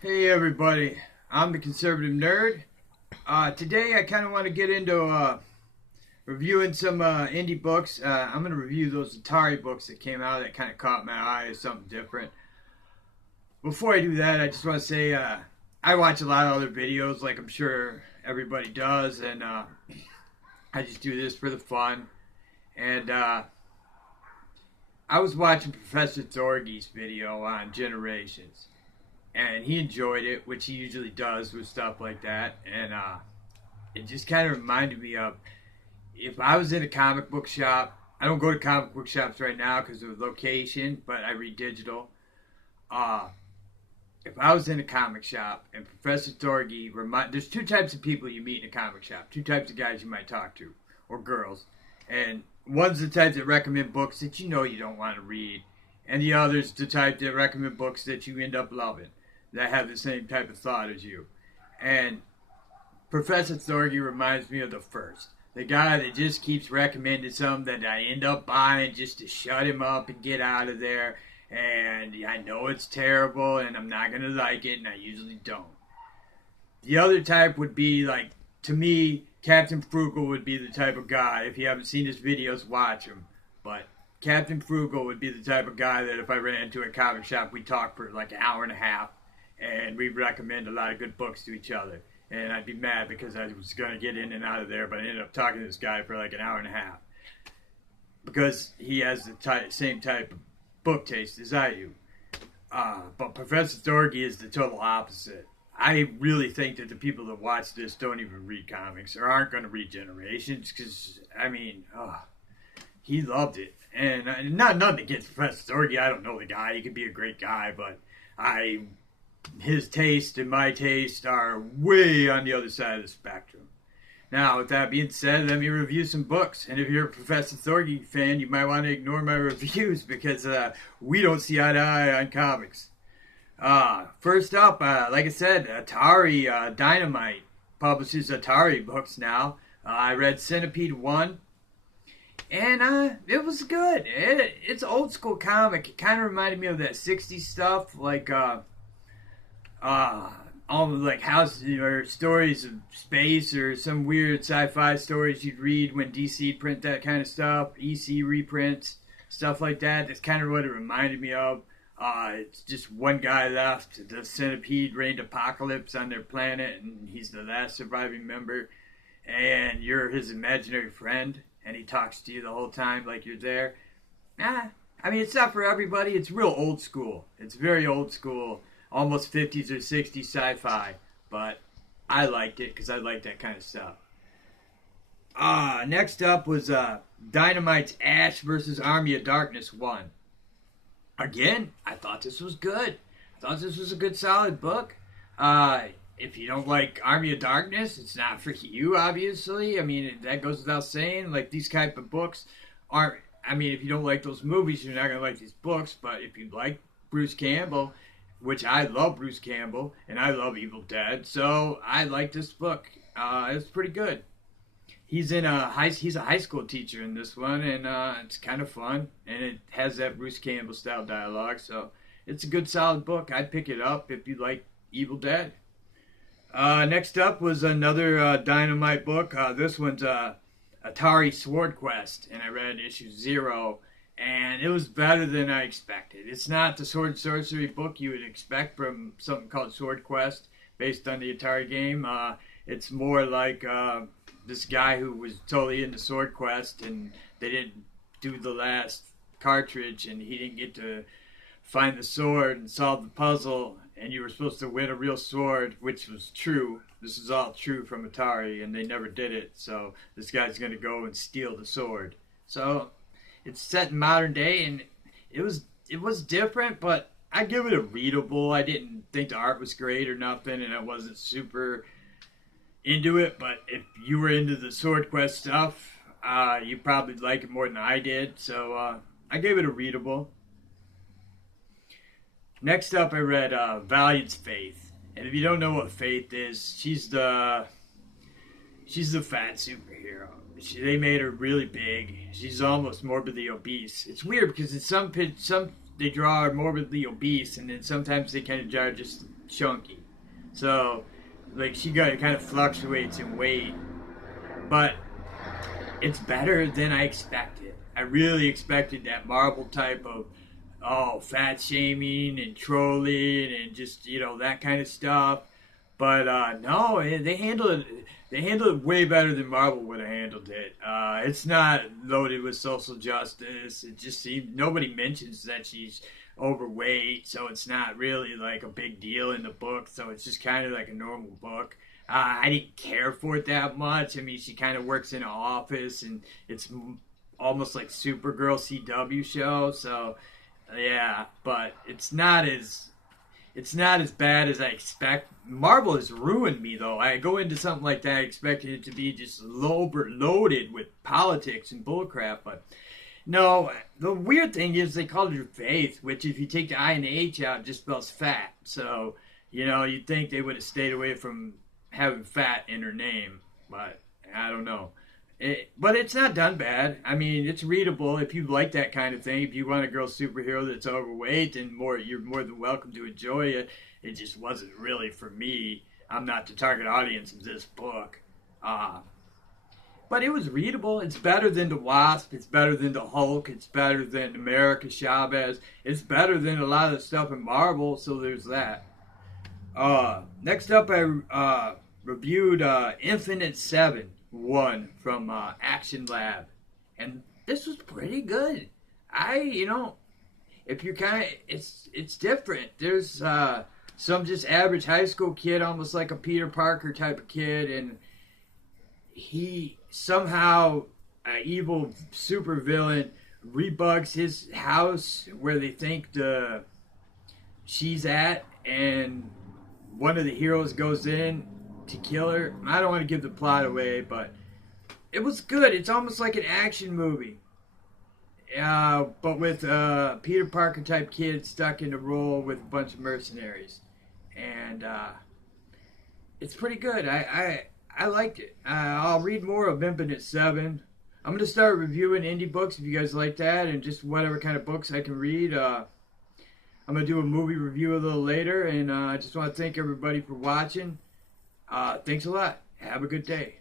Hey everybody, I'm the Conservative Nerd. Today I kind of want to get into reviewing some indie books. I'm going to review those Atari books that came out that kind of caught my eye as something different. Before I do that, I just want to say I watch a lot of other videos like I'm sure everybody does, and I just do this for the fun. And I was watching Professor Thorgy's video on Generations, and he enjoyed it, which he usually does with stuff like that. And it just kind of reminded me of if I was in a comic book shop. I don't go to comic book shops right now because of location, but I read digital. Uh, if I was in a comic shop and Professor Thorgy there's two types of people you meet in a comic shop, two types of guys you might talk to, or girls, and one's the type that recommend books that you know you don't want to read, and the other's the type that recommend books that you end up loving, that have the same type of thought as you. And Professor Thorgy reminds me of the first. The guy that just keeps recommending something that I end up buying just to shut him up and get out of there. And I know it's terrible and I'm not going to like it, and I usually don't. The other type would be like, to me, Captain Frugal would be the type of guy. If you haven't seen his videos, watch him. But Captain Frugal would be the type of guy that if I ran into a comic shop, we'd talk for like an hour and a half and we'd recommend a lot of good books to each other. And I'd be mad because I was going to get in and out of there, but I ended up talking to this guy for like an hour and a half because he has the same type of book taste as I do. But Professor Thorgy is the total opposite. I really think that the people that watch this don't even read comics or aren't going to read Generations because, I mean, he loved it. And not nothing against Professor Thorgy. I don't know the guy. He could be a great guy, but I his taste and my taste are way on the other side of the spectrum. Now, with that being said, let me review some books. And if you're a Professor Thorgy fan, you might want to ignore my reviews because we don't see eye to eye on comics. First up, like I said, Atari Dynamite publishes Atari books now. I read Centipede 1, and it was good. It's old school comic. It kind of reminded me of that 60s stuff, like uh, all of like house or stories of space or some weird sci-fi stories you'd read when DC print that kind of stuff, EC reprints, stuff like that. That's kind of what it reminded me of. It's just one guy left. The centipede reigned apocalypse on their planet, and he's the last surviving member. And you're his imaginary friend, and he talks to you the whole time like you're there. I mean, it's not for everybody. It's real old school. It's very old school, almost 50s or 60s sci-fi. But I liked it because I like that kind of stuff. Next up was Dynamite's Ash versus Army of Darkness 1. Again, I thought this was good. I thought this was a good, solid book. If you don't like Army of Darkness, it's not for you, obviously. I mean, that goes without saying. Like, these type of books aren't... I mean, if you don't like those movies, you're not going to like these books. But if you like Bruce Campbell, which I love Bruce Campbell, and I love Evil Dead, so I like this book. It's pretty good. He's a high school teacher in this one, and it's kind of fun, and it has that Bruce Campbell style dialogue, so it's a good solid book. I'd pick it up if you like Evil Dead. Next up was another Dynamite book. This one's Atari Sword Quest, and I read issue 0, and it was better than I expected. It's not the sword and sorcery book you would expect from something called Sword Quest based on the Atari game. It's more like this guy who was totally into Sword Quest, and they didn't do the last cartridge, and he didn't get to find the sword and solve the puzzle, and you were supposed to win a real sword, which was true. This is all true from Atari, and they never did it, so this guy's going to go and steal the sword. So it's set in modern day, and it was different, but I give it a readable. I didn't think the art was great or nothing, and I wasn't super into it, but if you were into the Sword Quest stuff, you probably like it more than I did, so I gave it a readable. Next up, I read Valiant's Faith, and if you don't know what Faith is, she's the fat superhero. They made her really big. She's almost morbidly obese. It's weird because in some they draw her morbidly obese, and then sometimes they kind of draw her just chunky. So, like, she got kind of fluctuates in weight, but it's better than I expected. I really expected that Marvel type of fat shaming and trolling and just that kind of stuff. But no, they handled it. They handled it way better than Marvel would have handled it. It's not loaded with social justice. It just seems nobody mentions that she's overweight, so it's not really like a big deal in the book. So it's just kind of like a normal book. I didn't care for it that much. I mean, she kind of works in an office, and it's almost like Supergirl CW show. So yeah, but it's not as bad as I expect. Marvel has ruined me though. I go into something like that expecting it to be just loaded with politics and bullcrap, but no. The weird thing is they called her Faith, which if you take the I and the H out, just spells fat. So you'd think they would have stayed away from having fat in her name, but I don't know. But it's not done bad. I mean, it's readable if you like that kind of thing. If you want a girl superhero that's overweight, and you're more than welcome to enjoy it. It just wasn't really for me. I'm not the target audience of this book. But it was readable. It's better than the Wasp. It's better than the Hulk. It's better than America Chavez. It's better than a lot of the stuff in Marvel. So there's that. Next up, I reviewed Infinite 7-1 from Action Lab, and this was pretty good. If you're it's different. There's some just average high school kid, almost like a Peter Parker type of kid, and he somehow, an evil supervillain, rebugs his house where they think she's at, and one of the heroes goes in to kill her. I don't want to give the plot away, but it was good. It's almost like an action movie, but with Peter Parker type kid stuck in a role with a bunch of mercenaries, and it's pretty good. I liked it. I'll read more of Infinite 7. I'm going to start reviewing indie books if you guys like that, and just whatever kind of books I can read. I'm going to do a movie review a little later, and I just want to thank everybody for watching. Thanks a lot. Have a good day.